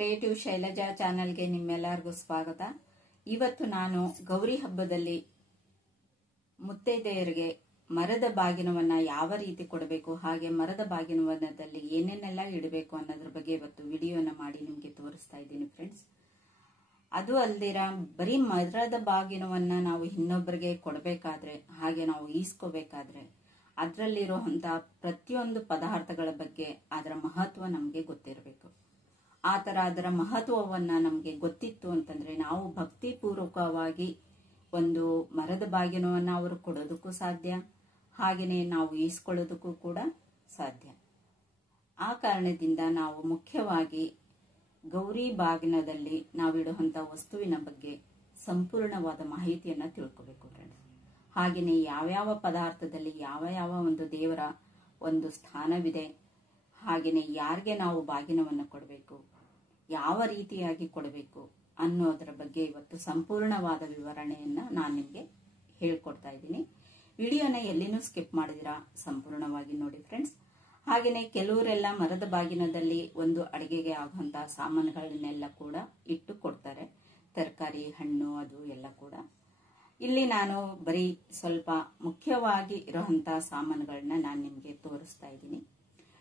Creative Shailaja ಚಾನೆಲ್ಗೆ ನಿಮ್ಮೆಲ್ಲರಿಗೂ ಸ್ವಾಗತ. ಇವತ್ತು ನಾನು ಗೌರಿ ಹಬ್ಬದಲ್ಲಿ ಮುತ್ತೈದೆಯರಿಗೆ ಮರದ ಬಾಗಿನವನ್ನ ಯಾವ ರೀತಿ ಕೊಡಬೇಕು, ಹಾಗೆ ಮರದ ಬಾಗಿನವನದಲ್ಲಿ ಏನೇನೆಲ್ಲ ಇಡಬೇಕು ಅನ್ನೋದ್ರ ಬಗ್ಗೆ ಇವತ್ತು ವಿಡಿಯೋನ ಮಾಡಿ ನಿಮಗೆ ತೋರಿಸ್ತಾ ಇದ್ದೀನಿ ಫ್ರೆಂಡ್ಸ್. ಅದು ಅಲ್ದಿರ ಬರೀ ಮರದ ಬಾಗಿನವನ್ನ ನಾವು ಇನ್ನೊಬ್ಬರಿಗೆ ಕೊಡಬೇಕಾದ್ರೆ, ಹಾಗೆ ನಾವು ಈಸ್ಕೋಬೇಕಾದ್ರೆ ಅದರಲ್ಲಿರುವಂತ ಪ್ರತಿಯೊಂದು ಪದಾರ್ಥಗಳ ಬಗ್ಗೆ ಅದರ ಮಹತ್ವ ನಮಗೆ ಗೊತ್ತಿರಬೇಕು. ಆ ತರ ಅದರ ಮಹತ್ವವನ್ನ ನಮಗೆ ಗೊತ್ತಿತ್ತು ಅಂತಂದ್ರೆ ನಾವು ಭಕ್ತಿ ಪೂರ್ವಕವಾಗಿ ಒಂದು ಮರದ ಬಾಗಿನವನ್ನ ಅವರು ಕೊಡೋದಕ್ಕೂ ಸಾಧ್ಯ, ಹಾಗೆಯೇ ನಾವು ಈಸ್ಕೊಳ್ಳೋದಕ್ಕೂ ಕೂಡ ಸಾಧ್ಯ. ಆ ಕಾರಣದಿಂದ ನಾವು ಮುಖ್ಯವಾಗಿ ಗೌರಿ ಬಾಗಿನದಲ್ಲಿ ನಾವಿಡುವಂತ ವಸ್ತುವಿನ ಬಗ್ಗೆ ಸಂಪೂರ್ಣವಾದ ಮಾಹಿತಿಯನ್ನ ತಿಳ್ಕೋಬೇಕು ಫ್ರೆಂಡ್ಸ್. ಹಾಗೆಯೇ ಯಾವ್ಯಾವ ಪದಾರ್ಥದಲ್ಲಿ ಯಾವ ಒಂದು ದೇವರ ಒಂದು ಸ್ಥಾನವಿದೆ, ಹಾಗೆಯೇ ಯಾರಿಗೆ ನಾವು ಬಾಗಿನವನ್ನು ಕೊಡಬೇಕು, ಯಾವ ರೀತಿಯಾಗಿ ಕೊಡಬೇಕು ಅನ್ನೋದರ ಬಗ್ಗೆ ಇವತ್ತು ಸಂಪೂರ್ಣವಾದ ವಿವರಣೆಯನ್ನ ನಾನು ನಿಮಗೆ ಹೇಳ್ಕೊಡ್ತಾ ಇದ್ದೀನಿ. ವಿಡಿಯೋನ ಎಲ್ಲಿನೂ ಸ್ಕಿಪ್ ಮಾಡಿದಿರಾ ಸಂಪೂರ್ಣವಾಗಿ ನೋಡಿ ಫ್ರೆಂಡ್ಸ್. ಹಾಗೆಯೇ ಕೆಲವರೆಲ್ಲ ಮರದ ಬಾಗಿನದಲ್ಲಿ ಒಂದು ಅಡಿಗೆಗೆ ಆಗುವಂತಹ ಸಾಮಾನುಗಳನ್ನೆಲ್ಲ ಕೂಡ ಇಟ್ಟು ಕೊಡ್ತಾರೆ, ತರಕಾರಿ, ಹಣ್ಣು, ಅದು ಎಲ್ಲ ಕೂಡ. ಇಲ್ಲಿ ನಾನು ಬರೀ ಸ್ವಲ್ಪ ಮುಖ್ಯವಾಗಿ ಇರುವಂತಹ ಸಾಮಾನುಗಳನ್ನ ನಾನು ನಿಮಗೆ ತೋರಿಸ್ತಾ ಇದ್ದೀನಿ.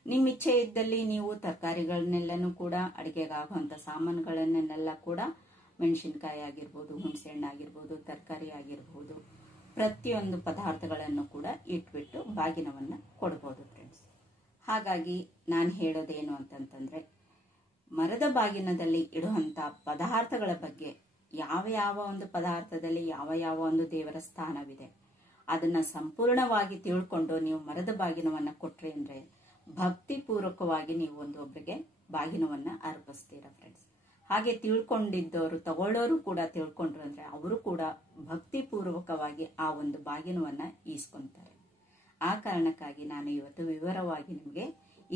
ನಿಮ್ಮ ಇಚ್ಛೆ ಇದ್ದಲ್ಲಿ ನೀವು ತರಕಾರಿಗಳನ್ನೆಲ್ಲನೂ ಕೂಡ ಅಡಿಗೆಗೆ ಆಗುವಂತ ಸಾಮಾನುಗಳನ್ನೆಲ್ಲ ಕೂಡ, ಮೆಣಸಿನಕಾಯಿ ಆಗಿರ್ಬೋದು, ಹುಣಸೆಹಣ್ಣು ಆಗಿರ್ಬೋದು, ತರಕಾರಿ ಆಗಿರ್ಬೋದು, ಪ್ರತಿಯೊಂದು ಪದಾರ್ಥಗಳನ್ನು ಕೂಡ ಇಟ್ಬಿಟ್ಟು ಬಾಗಿನವನ್ನ ಕೊಡಬಹುದು ಫ್ರೆಂಡ್ಸ್. ಹಾಗಾಗಿ ನಾನು ಹೇಳೋದೇನು ಅಂತಂತಂದ್ರೆ, ಮರದ ಬಾಗಿನದಲ್ಲಿ ಇಡುವಂತ ಪದಾರ್ಥಗಳ ಬಗ್ಗೆ, ಯಾವ ಒಂದು ಪದಾರ್ಥದಲ್ಲಿ ಯಾವ ಒಂದು ದೇವರ ಸ್ಥಾನವಿದೆ ಅದನ್ನ ಸಂಪೂರ್ಣವಾಗಿ ತಿಳ್ಕೊಂಡು ನೀವು ಮರದ ಬಾಗಿನವನ್ನ ಕೊಟ್ರಿ ಅಂದ್ರೆ ಭಕ್ತಿ ಪೂರ್ವಕವಾಗಿ ನೀವು ಒಬ್ಬರಿಗೆ ಬಾಗಿನವನ್ನ ಅರ್ಪಿಸ್ತೀರ ಫ್ರೆಂಡ್ಸ್. ಹಾಗೆ ತಿಳ್ಕೊಂಡಿದ್ದವರು ತಗೊಳ್ಳೋರು ಕೂಡ ತಿಳ್ಕೊಂಡ್ರು ಅಂದ್ರೆ ಅವರು ಕೂಡ ಭಕ್ತಿ ಪೂರ್ವಕವಾಗಿ ಆ ಒಂದು ಬಾಗಿನವನ್ನ ಈಸ್ಕೊಂತಾರೆ. ಆ ಕಾರಣಕ್ಕಾಗಿ ನಾನು ಇವತ್ತು ವಿವರವಾಗಿ ನಿಮಗೆ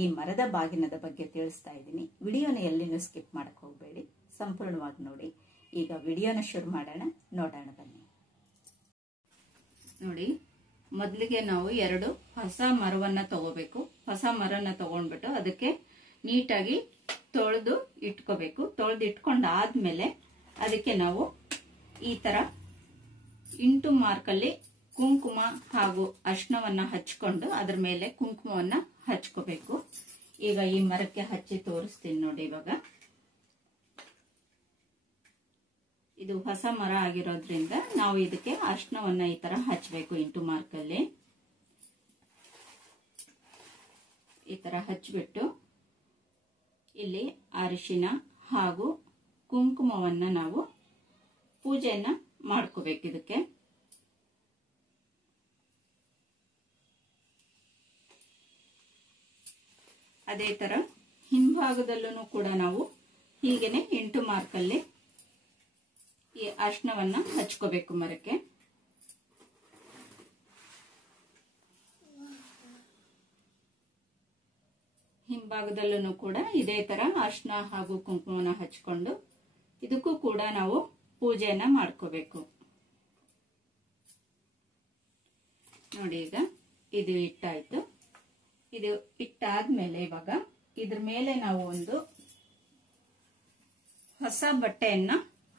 ಈ ಮರದ ಬಾಗಿನದ ಬಗ್ಗೆ ತಿಳಿಸ್ತಾ ಇದ್ದೀನಿ. ವಿಡಿಯೋನ ಎಲ್ಲಿನೂ ಸ್ಕಿಪ್ ಮಾಡಕ್ ಹೋಗ್ಬೇಡಿ, ಸಂಪೂರ್ಣವಾಗಿ ನೋಡಿ. ಈಗ ವಿಡಿಯೋನ ಶುರು ಮಾಡೋಣ, ನೋಡೋಣ ಬನ್ನಿ. ನೋಡಿ, ಮೊದಲಿಗೆ ನಾವು 2 ಹೊಸ ಮರವನ್ನ ತಗೋಬೇಕು. ಹೊಸ ಮರನ ತಗೊಂಡ್ಬಿಟ್ಟು ಅದಕ್ಕೆ ನೀಟಾಗಿ ತೊಳೆದು ಇಟ್ಕೋಬೇಕು. ತೊಳೆದು ಇಟ್ಕೊಂಡಾದ್ಮೇಲೆ ಅದಕ್ಕೆ ನಾವು ಈ ತರ ಇಂಟು ಮಾರ್ಕಲ್ಲಿ ಕುಂಕುಮ ಹಾಗೂ ಅರ್ಶಿಣವನ್ನ ಹಚ್ಕೊಂಡು ಅದ್ರ ಮೇಲೆ ಕುಂಕುಮವನ್ನ ಹಚ್ಕೋಬೇಕು. ಈಗ ಈ ಮರಕ್ಕೆ ಹಚ್ಚಿ ತೋರಿಸ್ತೀನಿ ನೋಡಿ. ಇವಾಗ ಇದು ಹೊಸ ಮರ ಆಗಿರೋದ್ರಿಂದ ನಾವು ಇದಕ್ಕೆ ಅರ್ಶಿಣವನ್ನ ಈ ತರ ಹಚ್ಚಬೇಕು. ಇಂಟು ಮಾರ್ಕಲ್ಲಿ ಈ ತರ ಹಚ್ಬಿಟ್ಟು ಇಲ್ಲಿ ಅರಿಶಿನ ಹಾಗೂ ಕುಂಕುಮವನ್ನ ನಾವು ಪೂಜೆಯನ್ನ ಮಾಡ್ಕೋಬೇಕು. ಇದಕ್ಕೆ ಅದೇ ತರ ಹಿಂಭಾಗದಲ್ಲೂ ಕೂಡ ನಾವು ಹೀಗೇನೆ ಇಂಟು ಮಾರ್ಕಲ್ಲಿ ಈ ಅರ್ಶಿಣವನ್ನ ಹಚ್ಕೋಬೇಕು ಮರಕ್ಕೆ. ಹಿಂಭಾಗದಲ್ಲೂ ಕೂಡ ಇದೇ ತರ ಅರ್ಶಿಣ ಹಾಗೂ ಕುಂಕುಮವನ್ನ ಹಚ್ಕೊಂಡು ಇದಕ್ಕೂ ಕೂಡ ನಾವು ಪೂಜೆಯನ್ನ ಮಾಡ್ಕೋಬೇಕು. ನೋಡಿ, ಈಗ ಇದು ಇಟ್ಟಾಯ್ತು. ಇದು ಇಟ್ಟಾದ್ಮೇಲೆ ಇವಾಗ ಇದ್ರ ಮೇಲೆ ನಾವು ಒಂದು ಹೊಸ ಬಟ್ಟೆಯನ್ನ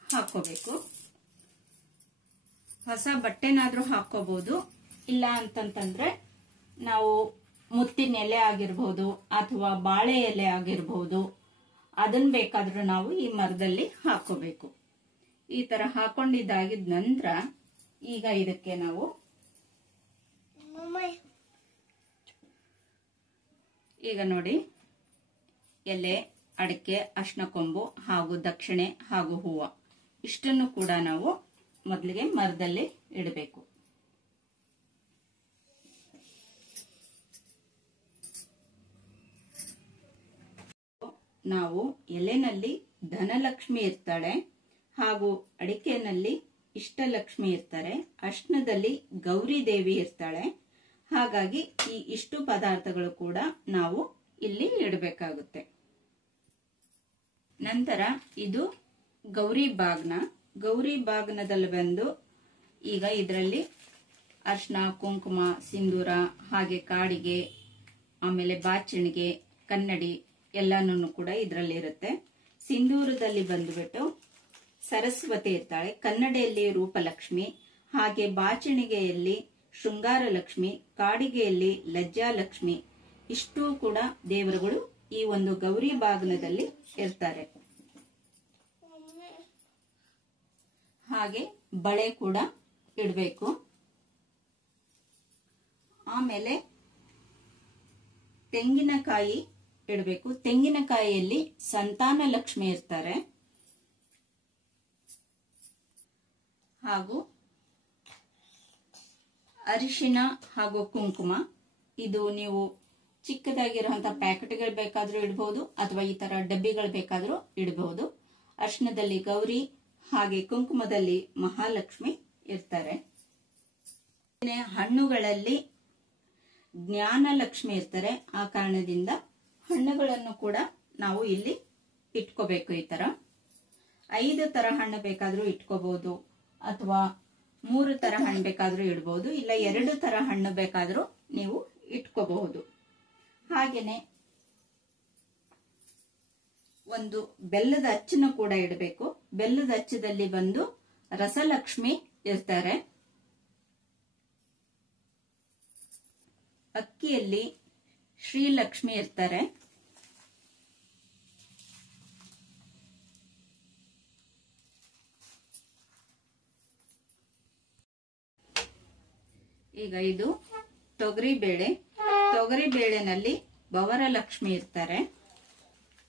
ಹಾಕೋಬೇಕು. ಹೊಸ ಬಟ್ಟೆನಾದ್ರೂ ಹಾಕೋಬಹುದು, ಇಲ್ಲ ಅಂತಂತಂದ್ರೆ ನಾವು ಮುತ್ತಿನ ಎಲೆ ಆಗಿರ್ಬಹುದು ಅಥವಾ ಬಾಳೆ ಎಲೆ ಆಗಿರ್ಬಹುದು, ಅದನ್ನ ಬೇಕಾದ್ರೂ ನಾವು ಈ ಮರದಲ್ಲಿ ಹಾಕೋಬೇಕು. ಈ ತರ ಹಾಕೊಂಡಿದ್ದಾಗಿದ ನಂತರ ಈಗ ಇದಕ್ಕೆ ನಾವು ಈಗ ನೋಡಿ ಎಲೆ, ಅಡಿಕೆ, ಅರ್ಶಿಣ ಕೊಂಬು ಹಾಗೂ ದಕ್ಷಿಣೆ ಹಾಗೂ ಹೂವು ಇಷ್ಟನ್ನು ಕೂಡ ನಾವು ಮೊದಲಿಗೆ ಮರದಲ್ಲಿ ಇಡಬೇಕು. ನಾವು ಎಲೆನಲ್ಲಿ ಧನಲಕ್ಷ್ಮಿ ಇರ್ತಾಳೆ, ಹಾಗೂ ಅಡಿಕೆನಲ್ಲಿ ಇಷ್ಟಲಕ್ಷ್ಮಿ ಇರ್ತಾರೆ, ಅರ್ಶಿಣದಲ್ಲಿ ಗೌರಿ ದೇವಿ ಇರ್ತಾಳೆ. ಹಾಗಾಗಿ ಈ ಇಷ್ಟು ಪದಾರ್ಥಗಳು ಕೂಡ ನಾವು ಇಲ್ಲಿ ಇಡಬೇಕಾಗುತ್ತೆ. ನಂತರ ಇದು ಗೌರಿ ಬಾಗ್ನ. ಗೌರಿ ಬಾಗ್ನದಲ್ಲಿ ಬಂದು ಈಗ ಇದರಲ್ಲಿ ಅರ್ಶಿಣ, ಕುಂಕುಮ, ಸಿಂಧೂರ, ಹಾಗೆ ಕಾಡಿಗೆ, ಆಮೇಲೆ ಬಾಚಣಿಗೆ, ಕನ್ನಡಿ ಎಲ್ಲಾನು ಕೂಡ ಇದರಲ್ಲಿ ಇರುತ್ತೆ. ಸಿಂಧೂರದಲ್ಲಿ ಬಂದುಬಿಟ್ಟು ಸರಸ್ವತಿ ಇರ್ತಾಳೆ, ಕನ್ನಡಿಯಲ್ಲಿ ರೂಪಲಕ್ಷ್ಮಿ, ಹಾಗೆ ಬಾಚಣಿಗೆಯಲ್ಲಿ ಶೃಂಗಾರ ಲಕ್ಷ್ಮಿ, ಕಾಡಿಗೆಯಲ್ಲಿ ಲಜ್ಜಾಲಕ್ಷ್ಮಿ, ಇಷ್ಟೂ ಕೂಡ ದೇವರುಗಳು ಈ ಒಂದು ಗೌರಿ ಬಾಗಿನದಲ್ಲಿ ಇರ್ತಾರೆ. ಹಾಗೆ ಬಳೆ ಕೂಡ ಇಡಬೇಕು. ಆಮೇಲೆ ತೆಂಗಿನಕಾಯಿ ಇಡಬೇಕು. ತೆಂಗಿನಕಾಯಿಯಲ್ಲಿ ಸಂತಾನ ಲಕ್ಷ್ಮಿ ಇರ್ತಾರೆ. ಹಾಗೂ ಅರಿಶಿನ ಹಾಗೂ ಕುಂಕುಮ, ಇದು ನೀವು ಚಿಕ್ಕದಾಗಿರುವಂತಹ ಪ್ಯಾಕೆಟ್ಗಳು ಬೇಕಾದ್ರೂ ಇಡಬಹುದು ಅಥವಾ ಈ ತರ ಡಬ್ಬಿಗಳು ಬೇಕಾದ್ರೂ ಇಡಬಹುದು. ಅರಿಶಿನದಲ್ಲಿ ಗೌರಿ ಹಾಗೆ ಕುಂಕುಮದಲ್ಲಿ ಮಹಾಲಕ್ಷ್ಮಿ ಇರ್ತಾರೆ. ಹಣ್ಣುಗಳಲ್ಲಿ ಜ್ಞಾನ ಲಕ್ಷ್ಮಿ ಇರ್ತಾರೆ. ಆ ಕಾರಣದಿಂದ ಹಣ್ಣುಗಳನ್ನು ಕೂಡ ನಾವು ಇಲ್ಲಿ ಇಟ್ಕೋಬೇಕು. ಈ ತರ 5 ತರ ಹಣ್ಣು ಬೇಕಾದ್ರೂ ಇಟ್ಕೋಬಹುದು, ಅಥವಾ 3 ತರ ಹಣ್ಣು ಬೇಕಾದ್ರೂ ಇಡಬಹುದು, ಇಲ್ಲ 2 ತರ ಹಣ್ಣು ಬೇಕಾದ್ರೂ ನೀವು ಇಟ್ಕೋಬಹುದು. ಹಾಗೇನೆ ಒಂದು ಬೆಲ್ಲದ ಅಚ್ಚನ್ನು ಕೂಡ ಇಡಬೇಕು. ಬೆಲ್ಲದ ಅಚ್ಚದಲ್ಲಿ ಬಂದು ರಸಲಕ್ಷ್ಮಿ ಇರ್ತಾರೆ. ಅಕ್ಕಿಯಲ್ಲಿ ಶ್ರೀಲಕ್ಷ್ಮಿ ಇರ್ತಾರೆ. ಈಗ ಇದು ತೊಗರಿಬೇಳೆ. ತೊಗರಿಬೇಳೆನಲ್ಲಿ ಭವರಲಕ್ಷ್ಮಿ ಇರ್ತಾರೆ.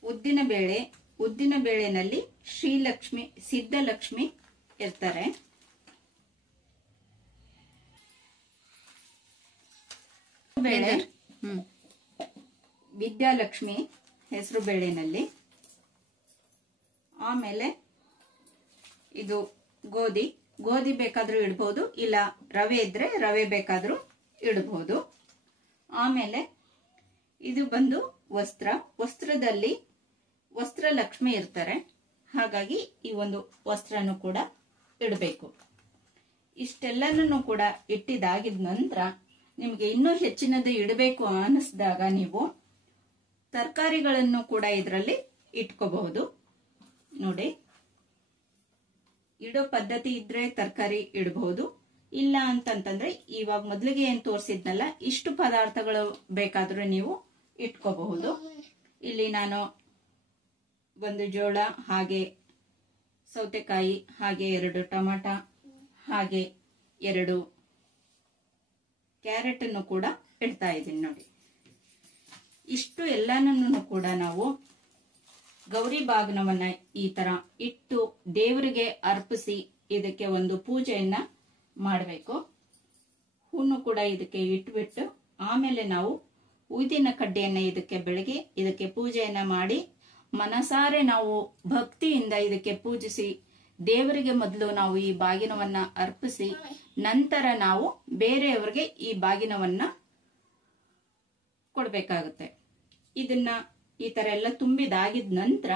ಉದ್ದಿನ ಬೇಳೆನಲ್ಲಿ ಶ್ರೀಲಕ್ಷ್ಮಿ, ಸಿದ್ಧಲಕ್ಷ್ಮಿ ಇರ್ತಾರೆ. ಬೇಳೆ ವಿದ್ಯಾಲಕ್ಷ್ಮಿ ಹೆಸರು ಬೇಳೆನಲ್ಲಿ. ಆಮೇಲೆ ಇದು ಗೋಧಿ ಬೇಕಾದ್ರೂ ಇಡಬಹುದು, ಇಲ್ಲ ರವೆ ಇದ್ರೆ ರವೆ ಬೇಕಾದ್ರೂ ಇಡಬಹುದು. ಆಮೇಲೆ ಇದು ಬಂದು ವಸ್ತ್ರದಲ್ಲಿ ವಸ್ತ್ರಲಕ್ಷ್ಮಿ ಇರ್ತಾರೆ. ಹಾಗಾಗಿ ಈ ಒಂದು ವಸ್ತ್ರನು ಕೂಡ ಇಡಬೇಕು. ಇಷ್ಟೆಲ್ಲನೂ ಕೂಡ ಇಟ್ಟಿದಾಗಿದ ನಂತರ ನಿಮಗೆ ಇನ್ನೂ ಹೆಚ್ಚಿನದು ಇಡಬೇಕು ಅನಿಸಿದಾಗ ನೀವು ತರಕಾರಿಗಳನ್ನು ಕೂಡ ಇದರಲ್ಲಿ ಇಟ್ಕೋಬಹುದು. ನೋಡಿ, ಇಡೋ ಪದ್ಧತಿ ಇದ್ರೆ ತರಕಾರಿ ಇಡಬಹುದು. ಇಲ್ಲ ಅಂತಂತಂದ್ರೆ ಇವಾಗ ಮೊದಲಿಗೆ ಏನ್ ತೋರಿಸಿದ್ನಲ್ಲ, ಇಷ್ಟು ಪದಾರ್ಥಗಳು ಬೇಕಾದ್ರೂ ನೀವು ಇಟ್ಕೋಬಹುದು. ಇಲ್ಲಿ ನಾನು ಒಂದು ಜೋಳ, ಹಾಗೆ ಸೌತೆಕಾಯಿ, ಹಾಗೆ 2 ಟೊಮಾಟ, ಹಾಗೆ 2 ಕ್ಯಾರೆಟ್ ಅನ್ನು ಕೂಡ ಇಡ್ತಾ ಇದ್ದೀನಿ. ನೋಡಿ, ಇಷ್ಟು ಎಲ್ಲಾನು ಕೂಡ ನಾವು ಗೌರಿ ಬಾಗ್ನವನ್ನ ಈ ತರ ಇಟ್ಟು ದೇವರಿಗೆ ಅರ್ಪಿಸಿ ಇದಕ್ಕೆ ಒಂದು ಪೂಜೆಯನ್ನ ಮಾಡಬೇಕು. ಹೂನು ಕೂಡ ಇದಕ್ಕೆ ಇಟ್ಬಿಟ್ಟು ಆಮೇಲೆ ನಾವು ಊದಿನ ಕಡ್ಡಿಯನ್ನ ಇದಕ್ಕೆ ಬೆಳಗಿ ಇದಕ್ಕೆ ಪೂಜೆಯನ್ನ ಮಾಡಿ ಮನಸಾರೆ ನಾವು ಭಕ್ತಿಯಿಂದ ಇದಕ್ಕೆ ಪೂಜಿಸಿ ದೇವರಿಗೆ ಮೊದಲು ನಾವು ಈ ಬಾಗಿನವನ್ನ ಅರ್ಪಿಸಿ ನಂತರ ನಾವು ಬೇರೆಯವರಿಗೆ ಈ ಬಾಗಿನವನ್ನ ಕೊಡ್ಬೇಕಾಗುತ್ತೆ. ಇದನ್ನ ಈ ತರ ಎಲ್ಲ ತುಂಬಿದಾಗಿದ ನಂತರ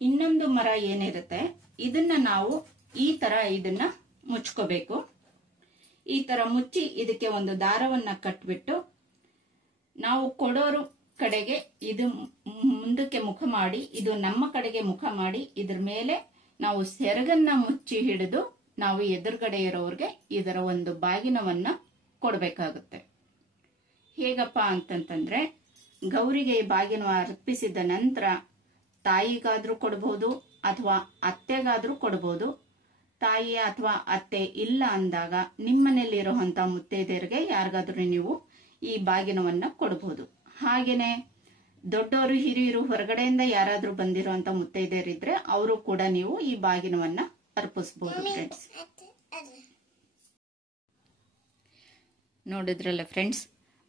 ಇನ್ನೊಂದು ಮರ ಏನಿರುತ್ತೆ ಇದನ್ನ ನಾವು ಈ ತರ ಇದನ್ನ ಮುಚ್ಕೋಬೇಕು. ಈ ತರ ಮುಚ್ಚಿ ಇದಕ್ಕೆ ಒಂದು ದಾರವನ್ನ ಕಟ್ಬಿಟ್ಟು ನಾವು ಕೊಡೋರು ಕಡೆಗೆ ಇದು ಮುಂದಕ್ಕೆ ಮುಖ ಮಾಡಿ, ಇದು ನಮ್ಮ ಕಡೆಗೆ ಮುಖ ಮಾಡಿ ಇದ್ರ ಮೇಲೆ ನಾವು ಸೆರಗನ್ನ ಮುಚ್ಚಿ ಹಿಡಿದು ನಾವು ಎದುರುಗಡೆ ಇರೋರ್ಗೆ ಇದರ ಒಂದು ಬಾಗಿನವನ್ನ ಕೊಡ್ಬೇಕಾಗುತ್ತೆ. ಹೇಗಪ್ಪ ಅಂತಂತಂದ್ರೆ, ಗೌರಿಗೆ ಈ ಬಾಗಿನ ಅರ್ಪಿಸಿದ ನಂತರ ತಾಯಿಗಾದ್ರೂ ಕೊಡಬಹುದು ಅಥವಾ ಅತ್ತೆಗಾದ್ರೂ ಕೊಡಬಹುದು. ತಾಯಿ ಅಥವಾ ಅತ್ತೆ ಇಲ್ಲ ಅಂದಾಗ ನಿಮ್ಮನೇಲಿ ಇರುವಂತ ಮುತ್ತೈದೆಯರಿಗೆ ಯಾರಿಗಾದ್ರೂ ನೀವು ಈ ಬಾಗಿನವನ್ನ ಕೊಡಬಹುದು. ಹಾಗೇನೆ ದೊಡ್ಡವರು ಹಿರಿಯರು ಹೊರಗಡೆಯಿಂದ ಯಾರಾದ್ರೂ ಬಂದಿರುವಂತ ಮುತ್ತೈದೆಯರಿದ್ರೆ ಅವರು ಕೂಡ ನೀವು ಈ ಬಾಗಿನವನ್ನ ಅರ್ಪಿಸಬಹುದು. ಫ್ರೆಂಡ್ಸ್, ನೋಡಿದ್ರಲ್ಲ ಫ್ರೆಂಡ್ಸ್,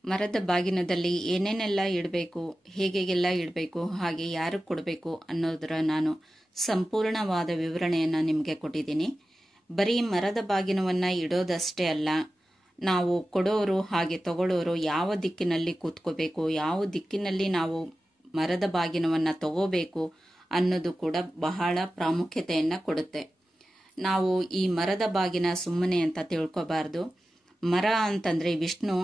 ಮರದ ಬಾಗಿನದಲ್ಲಿ ಏನೇನೆಲ್ಲ ಇಡಬೇಕು, ಹೇಗೆಲ್ಲ ಇಡಬೇಕು, ಹಾಗೆ ಯಾರು ಕೊಡಬೇಕು ಅನ್ನೋದರ ನಾನು ಸಂಪೂರ್ಣವಾದ ವಿವರಣೆಯನ್ನ ನಿಮಗೆ ಕೊಟ್ಟಿದ್ದೀನಿ. ಬರೀ ಮರದ ಬಾಗಿನವನ್ನ ಇಡೋದಷ್ಟೇ ಅಲ್ಲ, ನಾವು ಕೊಡೋರು ಹಾಗೆ ತಗೊಳ್ಳೋರು ಯಾವ ದಿಕ್ಕಿನಲ್ಲಿ ಕೂತ್ಕೋಬೇಕು, ಯಾವ ದಿಕ್ಕಿನಲ್ಲಿ ನಾವು ಮರದ ಬಾಗಿನವನ್ನ ತಗೋಬೇಕು ಅನ್ನೋದು ಕೂಡ ಬಹಳ ಪ್ರಾಮುಖ್ಯತೆಯನ್ನ ಕೊಡುತ್ತೆ. ನಾವು ಈ ಮರದ ಬಾಗಿನ ಸುಮ್ಮನೆ ಅಂತ ತಿಳ್ಕೋಬಾರ್ದು. ಮರ ಅಂತಂದ್ರೆ ವಿಷ್ಣು,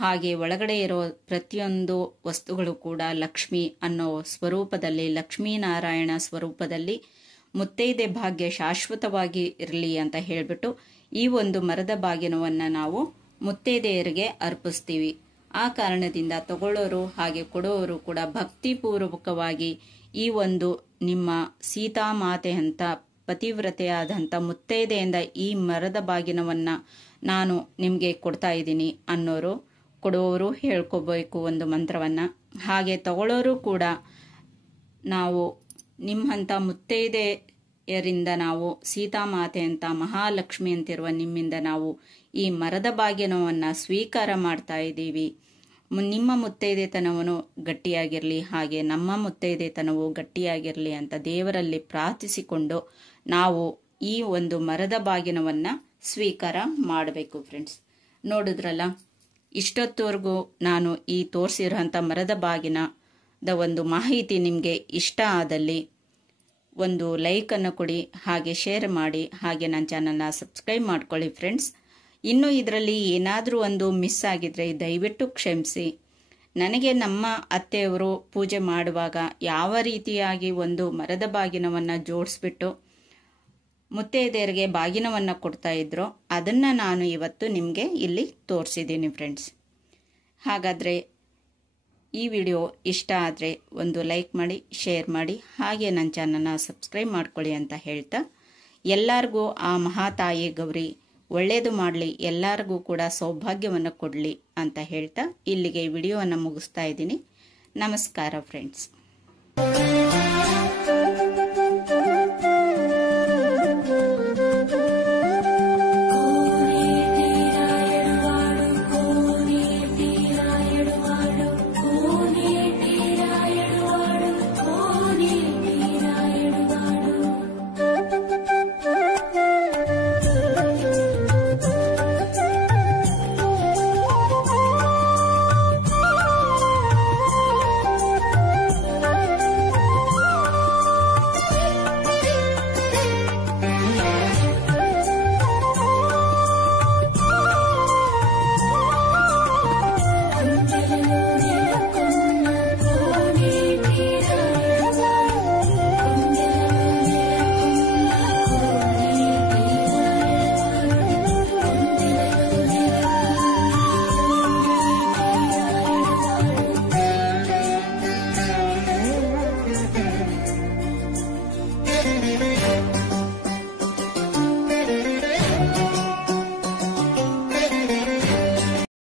ಹಾಗೆ ಒಳಗಡೆ ಇರೋ ಪ್ರತಿಯೊಂದು ವಸ್ತುಗಳು ಕೂಡ ಲಕ್ಷ್ಮಿ ಅನ್ನೋ ಸ್ವರೂಪದಲ್ಲಿ, ಲಕ್ಷ್ಮೀನಾರಾಯಣ ಸ್ವರೂಪದಲ್ಲಿ ಮುತ್ತೈದೆ ಭಾಗ್ಯ ಶಾಶ್ವತವಾಗಿ ಇರಲಿ ಅಂತ ಹೇಳಿಬಿಟ್ಟು ಈ ಒಂದು ಮರದ ಬಾಗಿನವನ್ನು ನಾವು ಮುತ್ತೈದೆಯರಿಗೆ ಅರ್ಪಿಸ್ತೀವಿ. ಆ ಕಾರಣದಿಂದ ತಗೊಳ್ಳೋರು ಹಾಗೆ ಕೊಡೋರು ಕೂಡ ಭಕ್ತಿಪೂರ್ವಕವಾಗಿ ಈ ಒಂದು ನಿಮ್ಮ ಸೀತಾಮಾತೆ ಅಂತ ಪತಿವ್ರತೆಯಾದಂಥ ಮುತ್ತೈದೆಯಿಂದ ಈ ಮರದ ಬಾಗಿನವನ್ನು ನಾನು ನಿಮಗೆ ಕೊಡ್ತಾ ಇದ್ದೀನಿ ಅನ್ನೋರು, ಕೊಡೋರು ಹೇಳ್ಕೋಬೇಕು ಒಂದು ಮಂತ್ರವನ್ನು. ಹಾಗೆ ತಗೊಳ್ಳೋರು ಕೂಡ ನಾವು ನಿಮ್ಮಂಥ ಮುತ್ತೈದೆಯರಿಂದ ನಾವು ಸೀತಾಮಾತೆ ಅಂತ ಮಹಾಲಕ್ಷ್ಮಿ ಅಂತಿರುವ ನಿಮ್ಮಿಂದ ನಾವು ಈ ಮರದ ಬಾಗಿನವನ್ನು ಸ್ವೀಕಾರ ಮಾಡ್ತಾ ಇದ್ದೀವಿ. ನಿಮ್ಮ ಮುತ್ತೈದೆತನವನ್ನು ಗಟ್ಟಿಯಾಗಿರಲಿ, ಹಾಗೆ ನಮ್ಮ ಮುತ್ತೈದೆತನವು ಗಟ್ಟಿಯಾಗಿರಲಿ ಅಂತ ದೇವರಲ್ಲಿ ಪ್ರಾರ್ಥಿಸಿಕೊಂಡು ನಾವು ಈ ಒಂದು ಮರದ ಬಾಗಿನವನ್ನು ಸ್ವೀಕಾರ ಮಾಡಬೇಕು. ಫ್ರೆಂಡ್ಸ್, ನೋಡಿದ್ರಲ್ಲ, ಇಷ್ಟೊತ್ತವರೆಗೂ ನಾನು ಈ ತೋರಿಸಿರೋಂಥ ಮರದ ಬಾಗಿನದ ಒಂದು ಮಾಹಿತಿ ನಿಮಗೆ ಇಷ್ಟ ಆದಲ್ಲಿ ಒಂದು ಲೈಕನ್ನು ಕೊಡಿ, ಹಾಗೆ ಶೇರ್ ಮಾಡಿ, ಹಾಗೆ ನನ್ನ ಚಾನಲ್ನ ಸಬ್ಸ್ಕ್ರೈಬ್ ಮಾಡ್ಕೊಳ್ಳಿ. ಫ್ರೆಂಡ್ಸ್, ಇನ್ನು ಇದರಲ್ಲಿ ಏನಾದರೂ ಒಂದು ಮಿಸ್ ಆಗಿದ್ರೆ ದಯವಿಟ್ಟು ಕ್ಷಮಿಸಿ. ನನಗೆ ನಮ್ಮ ಅತ್ತೆಯವರು ಪೂಜೆ ಮಾಡುವಾಗ ಯಾವ ರೀತಿಯಾಗಿ ಒಂದು ಮರದ ಬಾಗಿನವನ್ನು ಜೋಡಿಸ್ಬಿಟ್ಟು ಮುತ್ತೈದೆಯರಿಗೆ ಬಾಗಿನವನ್ನು ಕೊಡ್ತಾ ಇದ್ರೋ ಅದನ್ನು ನಾನು ಇವತ್ತು ನಿಮಗೆ ಇಲ್ಲಿ ತೋರಿಸಿದ್ದೀನಿ. ಫ್ರೆಂಡ್ಸ್, ಹಾಗಾದರೆ ಈ ವಿಡಿಯೋ ಇಷ್ಟ ಆದರೆ ಒಂದು ಲೈಕ್ ಮಾಡಿ, ಶೇರ್ ಮಾಡಿ, ಹಾಗೆ ನನ್ನ ಚಾನಲ್ನ ಸಬ್ಸ್ಕ್ರೈಬ್ ಮಾಡ್ಕೊಳ್ಳಿ ಅಂತ ಹೇಳ್ತಾ, ಎಲ್ಲರಿಗೂ ಆ ಮಹಾತಾಯಿ ಗೌರಿ ಒಳ್ಳೆಯದು ಮಾಡಲಿ, ಎಲ್ಲರಿಗೂ ಕೂಡ ಸೌಭಾಗ್ಯವನ್ನು ಕೊಡಲಿ ಅಂತ ಹೇಳ್ತಾ ಇಲ್ಲಿಗೆ ವಿಡಿಯೋವನ್ನು ಮುಗಿಸ್ತಾ ಇದ್ದೀನಿ. ನಮಸ್ಕಾರ ಫ್ರೆಂಡ್ಸ್.